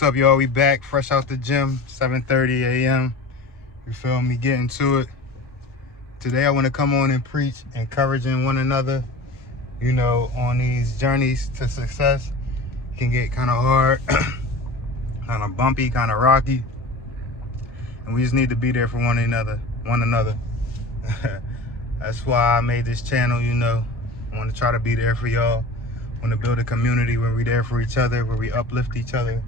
What's up, y'all? We back fresh out the gym, 7:30 a.m. You feel me? Getting to it. Today I want to come on and preach, encouraging one another, you know, on these journeys to success. It can get kind of hard, kind of bumpy, kind of rocky. And we just need to be there for one another. That's why I made this channel, you know. I want to try to be there for y'all. I want to build a community where we're there for each other, where we uplift each other,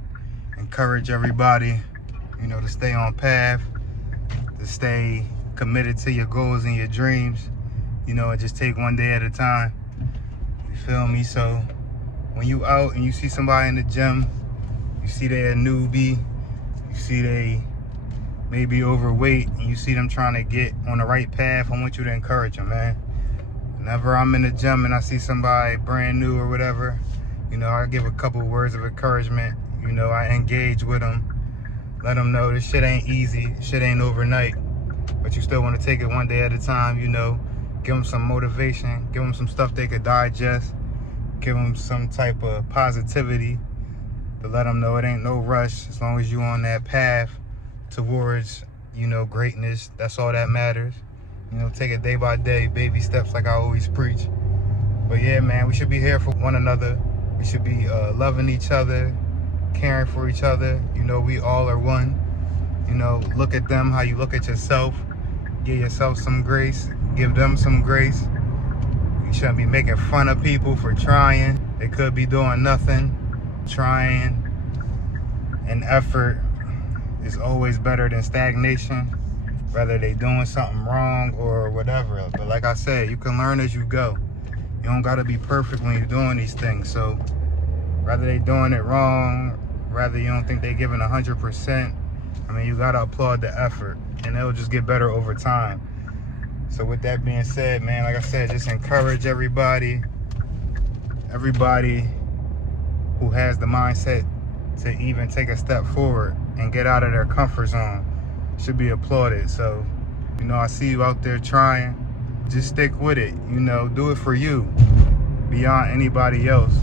encourage everybody, you know, to stay on path, to stay committed to your goals and your dreams, you know, and just take one day at a time. You feel me? So when you out and you see somebody in the gym, you see they're a newbie, you see they may be overweight, and you see them trying to get on the right path, I want you to encourage them, man. Whenever I'm in the gym and I see somebody brand new or whatever, you know, I give a couple words of encouragement. You know, I engage with them, let them know this shit ain't easy, shit ain't overnight, but you still want to take it one day at a time, you know. Give them some motivation, give them some stuff they could digest, give them some type of positivity to let them know it ain't no rush. As long as you on that path towards, you know, greatness, that's all that matters. You know, take it day by day, baby steps, like I always preach. But yeah, man, we should be here for one another. We should be loving each other, caring for each other. You know, we all are one. You know, look at them how you look at yourself. Give yourself some grace, give them some grace. You shouldn't be making fun of people for trying. They could be doing nothing. Trying and effort is always better than stagnation, whether they doing something wrong or whatever. But like I said, you can learn as you go. You don't gotta be perfect when you're doing these things. So whether they doing it wrong, whether you don't think they giving 100%, I mean, you gotta applaud the effort, and it'll just get better over time. So with that being said, man, like I said, just encourage everybody who has the mindset to even take a step forward and get out of their comfort zone should be applauded. So, you know, I see you out there trying. Just stick with it, you know, do it for you beyond anybody else.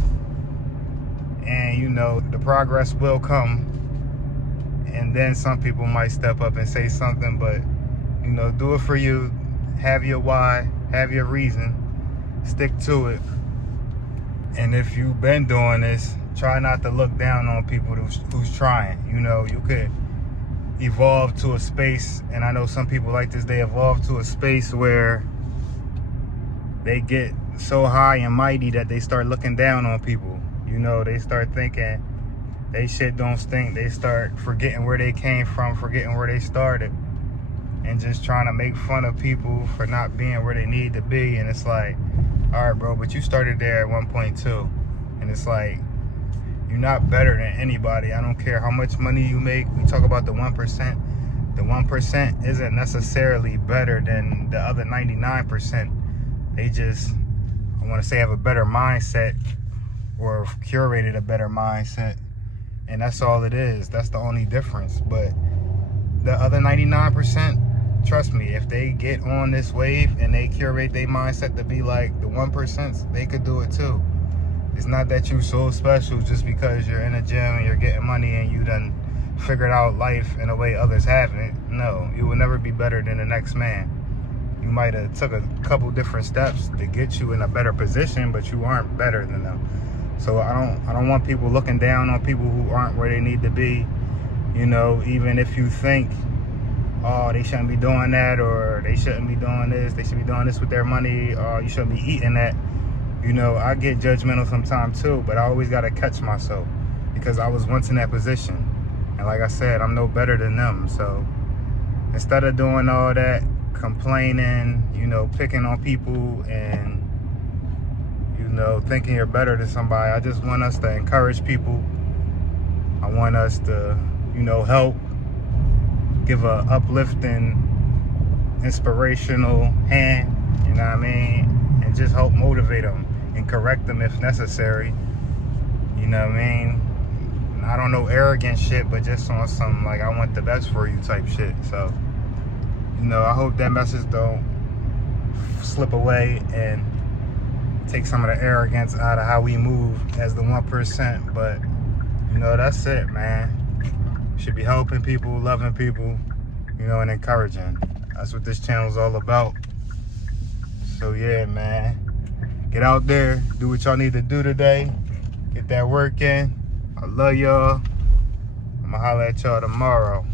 And, you know, the progress will come. And then some people might step up and say something, but, you know, do it for you. Have your why, have your reason, stick to it. And if you've been doing this, try not to look down on people who's trying. You know, you could evolve to a space, and I know some people like this, they evolve to a space where they get so high and mighty that they start looking down on people. You know, they start thinking they shit don't stink. They start forgetting where they came from, forgetting where they started, and just trying to make fun of people for not being where they need to be. And it's like, all right, bro, but you started there at one point too. And it's like, you're not better than anybody. I don't care how much money you make. We talk about the 1%. The 1% isn't necessarily better than the other 99%. They just, I want to say, have a better mindset or curated a better mindset. And that's all it is. That's the only difference. But the other 99%, trust me, if they get on this wave and they curate their mindset to be like the 1%, they could do it too. It's not that you're so special just because you're in a gym and you're getting money and you done figured out life in a way others haven't. No, you will never be better than the next man. You might have took a couple different steps to get you in a better position, but you aren't better than them. So I don't want people looking down on people who aren't where they need to be. You know, even if you think, oh, they shouldn't be doing that, or they shouldn't be doing this, they should be doing this with their money, or you shouldn't be eating that. You know, I get judgmental sometimes too, but I always got to catch myself because I was once in that position. And like I said, I'm no better than them. So instead of doing all that complaining, you know, picking on people and, you know, thinking you're better than somebody, I just want us to encourage people. I want us to, you know, help, give a uplifting, inspirational hand, you know what I mean? And just help motivate them and correct them if necessary. You know what I mean? I don't know arrogant shit, but just on some like I want the best for you type shit. So, you know, I hope that message don't slip away and take some of the arrogance out of how we move as the 1%. But, you know, that's it, man. Should be helping people, loving people, you know, and encouraging. That's what this channel is all about. So yeah, man, get out there, do what y'all need to do today. Get that work in. I love y'all. I'm gonna holler at y'all tomorrow.